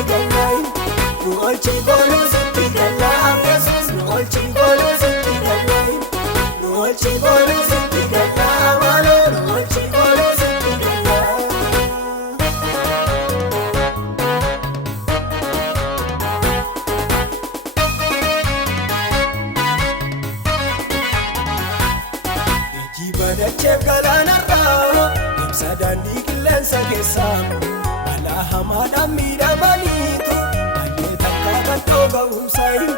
sitti gallai, nu olchi kooluu sitti gallaa Yesuus nu olchi kooluu sitti gallai, nu olchi kooluu sitti gallaa maaloo nu olchi kooluu sitti gallaa. Badachef galaanarraa ibsa daandii qilleensa keessaa balaa hamaadhaan miidhamaniitu baay'ee takka kan ga'umsaayi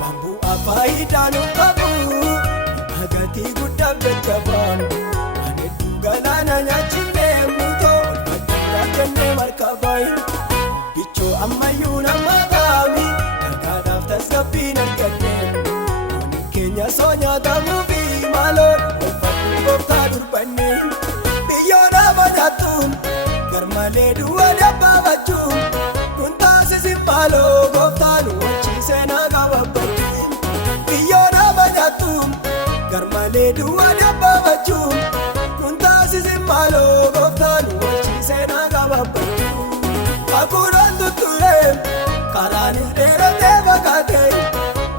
waan bu'aa faayidaa nu qabu gatii guddaaf jajjabaan waan hedduu galaana nyaachinee mutoo olfaddaa jennee markabaayi bichoo ammayyuu nama qaami gargaaraaf tasgabbiin argannee looniin keenya soo nyaatamuufi maaloo gooftaa durbanne biyyoota badhaatuun garmalee du'a dabbaabachuun kun taasisin maaloo gooftaa nu olchiisee na qababbachuun biyyoota badhaatuun garmalee du'a dabbaabachuun kun taasisin maaloo gooftaa nu olchiisee na qababbachuun hafuuraan tutturee karaanis dheeratee fakkaatee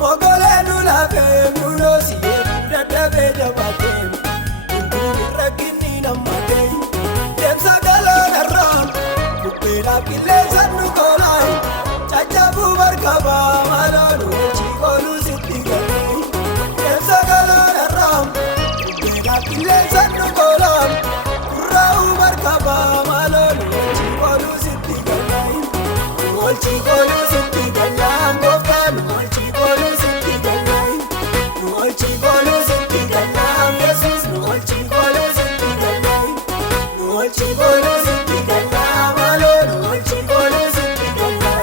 mogolee nu laafee munoo si'ee dadhabee jabaatee. Qilleensa nu koolaayi caccabuu markabaa maaloo nu olchi kooluu sitti gallai qilleensa galaanarraa qilleensa nu koolaayi gurraa'uu markabaa maaloo nu olchi kooluu sitti gallai nu olchi kooluu sitti gallaa gooftaa nu olchi kooluu sitti gallai nu olchi kooluu sitti gallaa Yesuus nu olchi kooluu sitti gallai nu olchi kooluu sitti gallaa maaloo nu olchi kooluu sitti gallaa.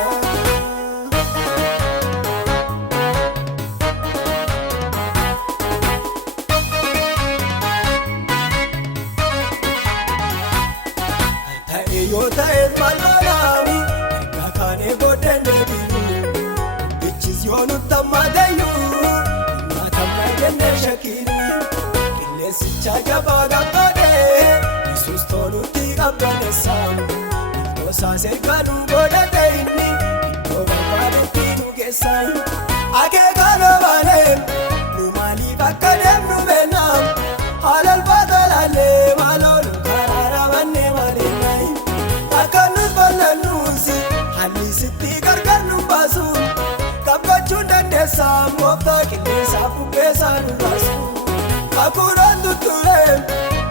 Ta'e yoo ta'es maalolaami erga kaanee booddeen deebiinu bichis yoo nutti ammaatayyuu nyaatamna jennee shakiini qilleensicha jabaa gammadee Yesuus tolutti qabbaneessaamu iltoosaas erga nu godhate inni iddoo barbaadetti nu geessaayi akeekaa baanee nu maaliif akka deemnu beeknaam haala ulfaata laallee maaloo nu karaa raabannee maaleennayi akka nus bal'annuunsi haalli sitti gargar nu baasuun qabbachuun dandeessaam gooftaa qilleensaaf bubbeessaa nu baasuun hafuuraan tutturee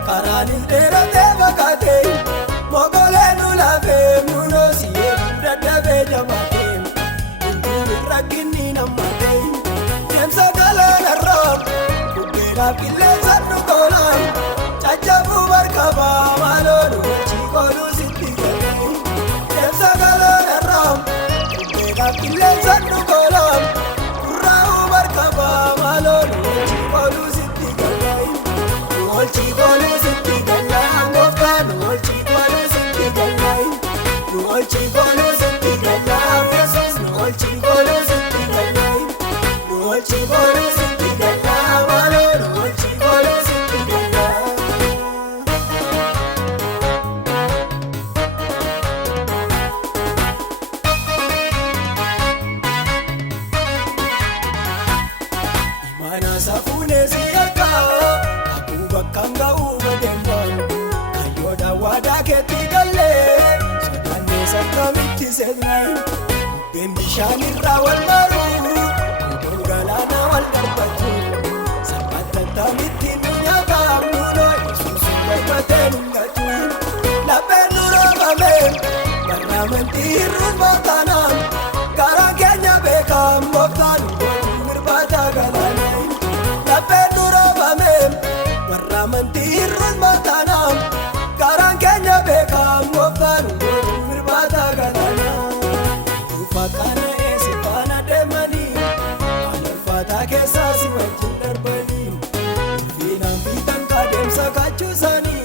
karaanis dheeratee fakkaatee mogolee nu laafee munoo si'ee dadhabee jabaatee hunduun rakkinni nammatee deemsa galaanarraa bubbeedhaaf qilleensa nu koolaayi caccabuu markabaa maaloo nu olchi kooluu sitti gallai deemsa galaanarraa bubbeedhaaf qilleensa nu koolaayi gurraa'uu markabaa maaloo nu olchi kooluu sitti gallai nu olchi kooluu sitti gallaa gooftaa nu olchi kooluu sitti gallai nu olchi kooluu sitti gallaa Yesuus nu olchi kooluu sitti gallai nu olchi kooluu sitti gallaa maaloo nu olchi kooluu sitti gallaa. Imaanaa safuunee si argaa kakuu bakkaan ga'uu badeemaan kayyoodhaan waadaa keetti gallee sodaannee sakkamitti seennayi bubbeen bishaan irraa wal maruu odoo galaanaa wal darbachuu salphaatti nu nyaataa munoo Yesuus darbatee nu gachuu lapheen nu roobamee warra amantii hir'uun mootanaan garaa keenya beekaam gooftaa nu godhuu mirbaata galaanayi lapheen nu roobamee warra amantii hir'uun mootanaan garaa keenya beekaam gooftaa nu godhuu mirbaata galaanaa dhufa kana eessi faana deemanii haala ulfaataa keessaa si wajjin darbanii fiinaan fiixan kadeemsa kaachuu isaanii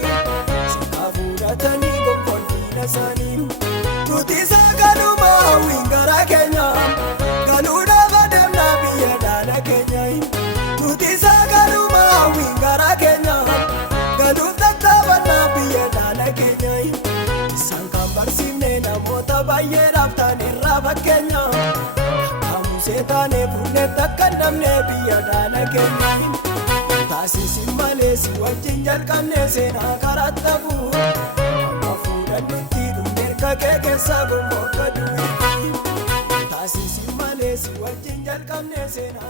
sakaa fuudhatanii gonfolfiina isaanii nuti isaa galuma hawwiin garaa keenya galuudhaaf adeemnaa biyya dhaala keenya nuti isaa galuma hawwiin garaa keenya galuuf tattaafannaa biyya dhaala keenya isaan kan barsiifne namoota. namoota baay'eedhaaf taanerraa fakkeenya Kaamusee taanee fuunee takka namne biyya dhaala keenya Taasisin malee si wajjin jalqabnee seenaa karattafu Amma fuudhannutti dhumneer kakee keessaa gonfoo akka duwwee Taasisin malee si wajjin jalqabnee seenaa